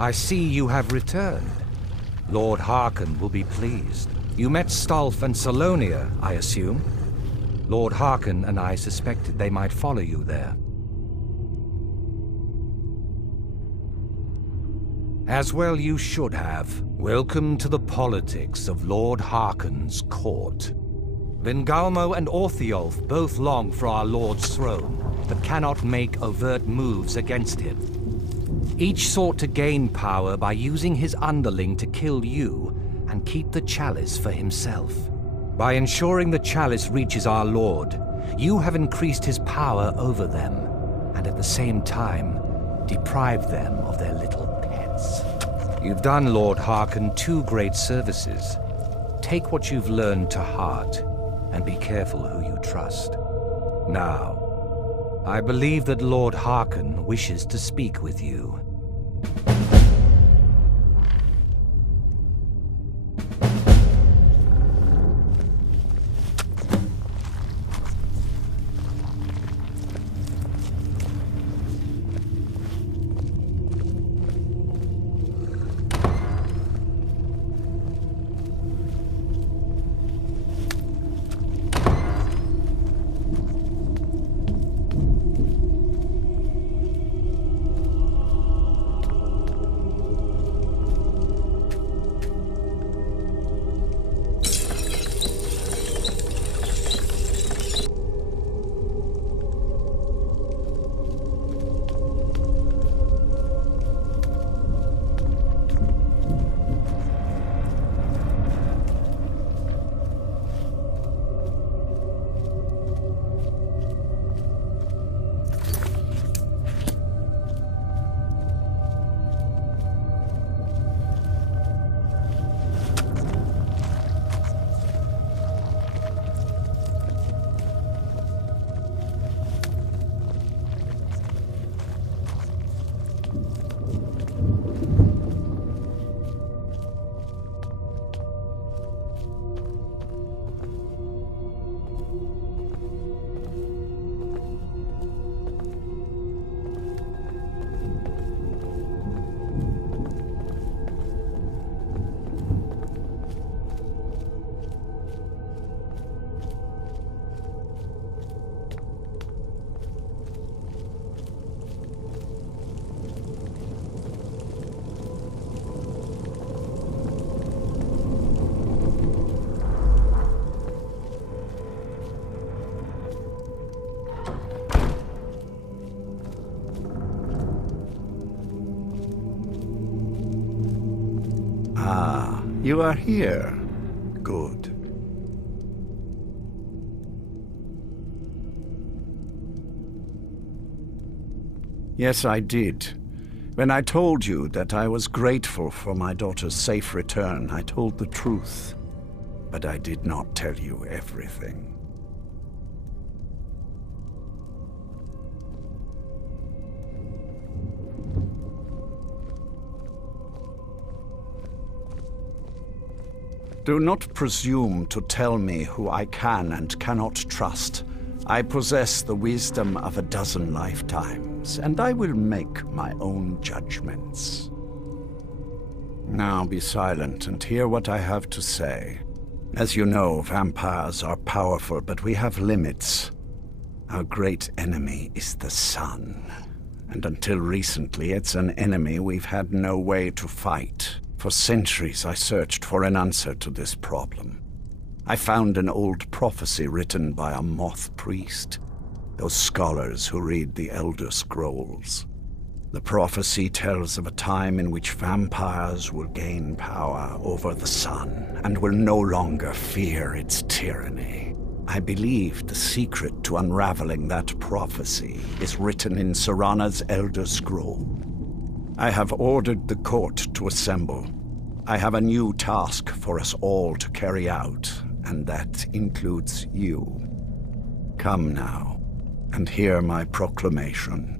I see you have returned. Lord Harkon will be pleased. You met Stolf and Salonia, I assume? Lord Harkon and I suspected they might follow you there. As well you should have. Welcome to the politics of Lord Harkon's court. Vingalmo and Orthiolf both long for our Lord's throne, but cannot make overt moves against him. Each sought to gain power by using his underling to kill you and keep the chalice for himself. By ensuring the chalice reaches our Lord, you have increased his power over them, and at the same time, deprived them of their little pets. You've done Lord Harkon 2 great services. Take what you've learned to heart, and be careful who you trust. Now, I believe that Lord Harkon wishes to speak with you. You are here. Good. Yes, I did. When I told you that I was grateful for my daughter's safe return, I told the truth. But I did not tell you everything. Do not presume to tell me who I can and cannot trust. I possess the wisdom of a 12 lifetimes, and I will make my own judgments. Now be silent and hear what I have to say. As you know, vampires are powerful, but we have limits. Our great enemy is the sun, and until recently it's an enemy we've had no way to fight. For centuries, I searched for an answer to this problem. I found an old prophecy written by a moth priest, those scholars who read the Elder Scrolls. The prophecy tells of a time in which vampires will gain power over the sun and will no longer fear its tyranny. I believe the secret to unraveling that prophecy is written in Serana's Elder Scroll. I have ordered the court to assemble. I have a new task for us all to carry out, and that includes you. Come now, and hear my proclamation.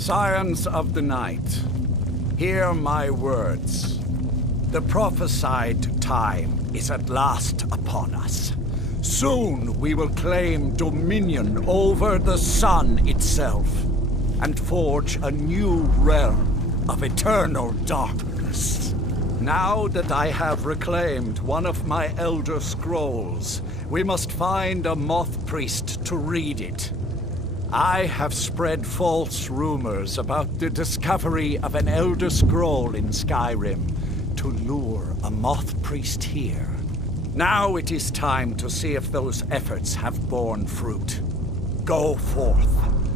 Scions of the Night, hear my words. The prophesied time is at last upon us. Soon we will claim dominion over the sun itself, and forge a new realm of eternal darkness. Now that I have reclaimed one of my Elder Scrolls, we must find a Moth Priest to read it. I have spread false rumors about the discovery of an Elder Scroll in Skyrim to lure a Moth Priest here. Now it is time to see if those efforts have borne fruit. Go forth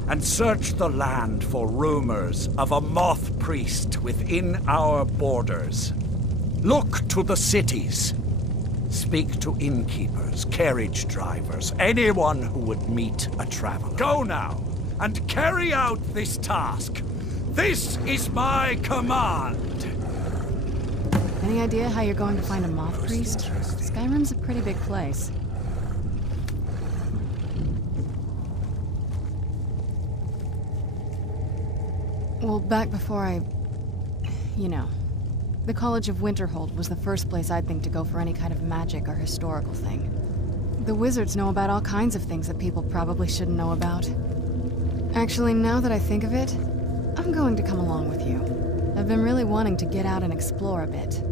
and search the land for rumors of a Moth Priest within our borders. Look to the cities. Speak to innkeepers, carriage drivers, anyone who would meet a traveler. Go now, and carry out this task. This is my command! Any idea how you're going to find a Moth Priest? Skyrim's a pretty big place. Well, back before the College of Winterhold was the first place I'd think to go for any kind of magic or historical thing. The wizards know about all kinds of things that people probably shouldn't know about. Actually, now that I think of it, I'm going to come along with you. I've been really wanting to get out and explore a bit.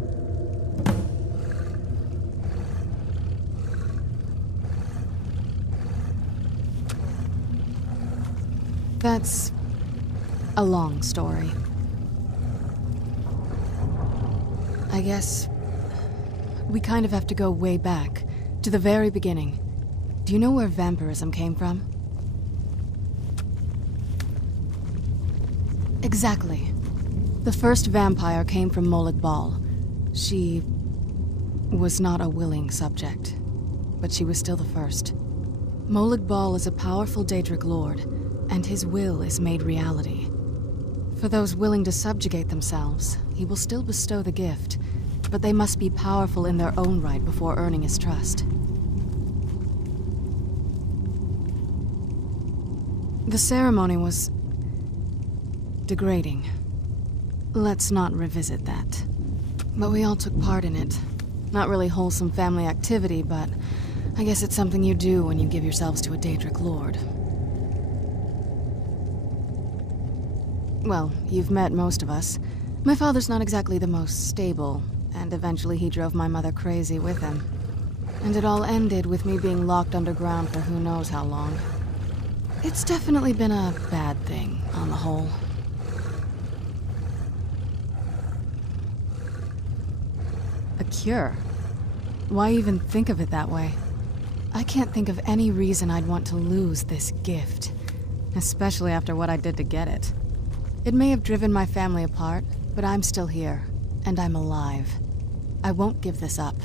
That's a long story. I guess we kind of have to go way back, to the very beginning. Do you know where vampirism came from? Exactly. The first vampire came from Molag Bal. She was not a willing subject, but she was still the first. Molag Bal is a powerful Daedric lord, and his will is made reality. For those willing to subjugate themselves, he will still bestow the gift, but they must be powerful in their own right before earning his trust. The ceremony was degrading. Let's not revisit that. But we all took part in it. Not really wholesome family activity, but I guess it's something you do when you give yourselves to a Daedric lord. Well, you've met most of us. My father's not exactly the most stable, and eventually he drove my mother crazy with him. And it all ended with me being locked underground for who knows how long. It's definitely been a bad thing, on the whole. A cure? Why even think of it that way? I can't think of any reason I'd want to lose this gift, especially after what I did to get it. It may have driven my family apart, but I'm still here, and I'm alive. I won't give this up.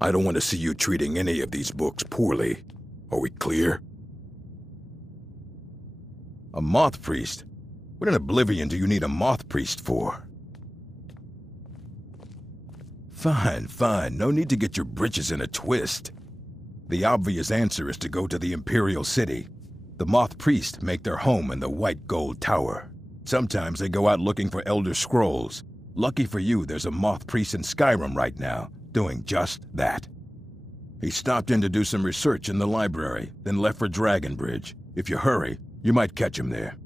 I don't want to see you treating any of these books poorly. Are we clear? A moth priest? What in Oblivion do you need a moth priest for? Fine. No need to get your britches in a twist. The obvious answer is to go to the Imperial City. The moth priests make their home in the White Gold Tower. Sometimes they go out looking for Elder Scrolls. Lucky for you, there's a moth priest in Skyrim right now, doing just that. He stopped in to do some research in the library, then left for Dragonbridge. If you hurry, you might catch him there.